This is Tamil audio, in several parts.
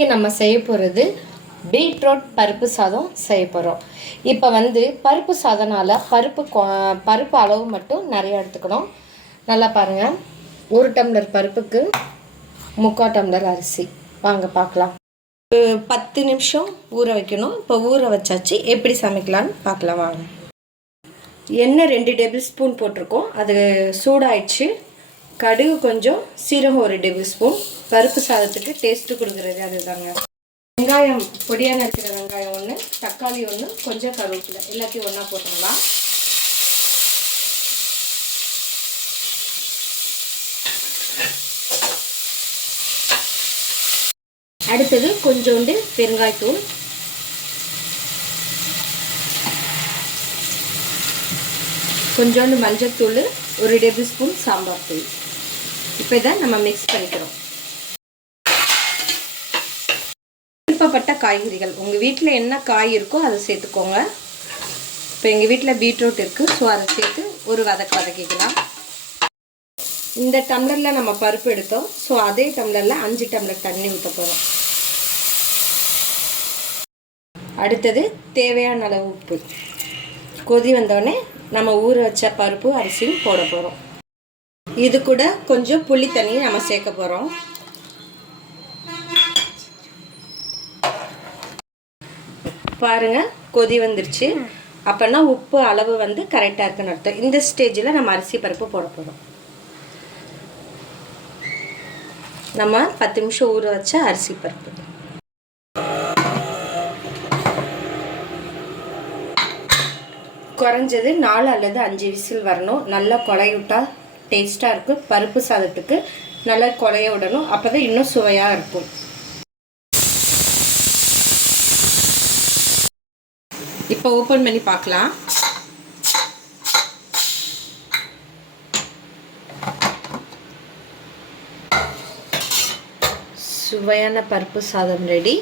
இன்றைக்கி நம்ம செய்ய போகிறது பீட்ரூட் பருப்பு சாதம் செய்ய போகிறோம். இப்போ வந்து பருப்பு சாதனால் பருப்பு கொ- பருப்பு அளவு மட்டும் நிறைய எடுத்துக்கணும். நல்லா பாருங்கள் ஒரு டம்ளர் பருப்புக்கு முக்கால் டம்ளர் அரிசி. வாங்க பார்க்கலாம். ஒரு பத்து நிமிஷம் ஊற வைக்கணும். இப்போ ஊற வச்சாச்சு. எப்படி சமைக்கலான்னு பார்க்கலாம். வாங்க. எண்ணெய் ரெண்டு டேபிள் ஸ்பூன் போட்டிருக்கோம். அது சூடாயிடுச்சு. கடுகு கொஞ்சம் சீரகம் ஒரு டேபிள் ஸ்பூன் பருப்பு சாதத்துக்கு டேஸ்ட்டு கொடுக்குறது அதுதாங்க. வெங்காயம் பொடியாக நறுக்கிற வெங்காயம் ஒன்று தக்காளி ஒன்று கொஞ்சம் கருவேப்பிலை. எல்லாத்தையும் ஒன்றா போட்டுடலாம். அடுத்தது கொஞ்சோண்டு பெருங்காயத்தூள். கொஞ்சோண்டு மஞ்சத்தூள் ஒரு டேபிள் ஸ்பூன் சாம்பார் தூள் இப்போ இதை நம்ம மிக்ஸ் பண்ணிக்கிறோம். விருப்பப்பட்ட காய்கறிகள். உங்கள் வீட்டில் என்ன காய் இருக்கோ அதை சேர்த்துக்கோங்க. இப்போ எங்கள் வீட்டில் பீட்ரூட் இருக்குது ஸோ அதை சேர்த்து ஒரு வதக்க வதக்கிக்கலாம். இந்த டம்ளரில் நம்ம பருப்பு எடுத்தோம். ஸோ அதே டம்ளரில் அஞ்சு டம்ளர் தண்ணி ஊற்ற போகிறோம் அடுத்தது தேவையான அளவு உப்பு. கொதி வந்தோடனே நம்ம ஊற வச்ச பருப்பு அரிசியும் போட போகிறோம் இது கூட கொஞ்சம் புளி தண்ணி நம்ம சேர்க்க போகிறோம் பாருங்கள் கொதி வந்துருச்சு. அப்போனா உப்பு அளவு வந்து கரெக்டாக இருக்குன்னு அர்த்தம். இந்த ஸ்டேஜில் நம்ம அரிசி பருப்பு போட போகிறோம் நம்ம பத்து நிமிஷம் ஊற வச்ச அரிசி பருப்பு. குறைஞ்சது நாலு அல்லது அஞ்சு விசில் வரணும். நல்லா கொலை விட்டால் டேஸ்ட்டாக இருக்கும் பருப்பு சாதத்துக்கு நல்லா குறைய விடணும். அப்போ தான் இன்னும் சுவையாக இருக்கும். இப்போ ஓப்பன் பண்ணி பார்க்கலாம். சுவையான பருப்பு சாதம் ரெடி.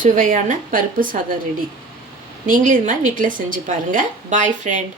சுவையான பருப்பு சாதம் ரெடி. நீங்களும் இது மாதிரி வீட்டில் செஞ்சு பாருங்கள் பாய் ஃப்ரெண்ட்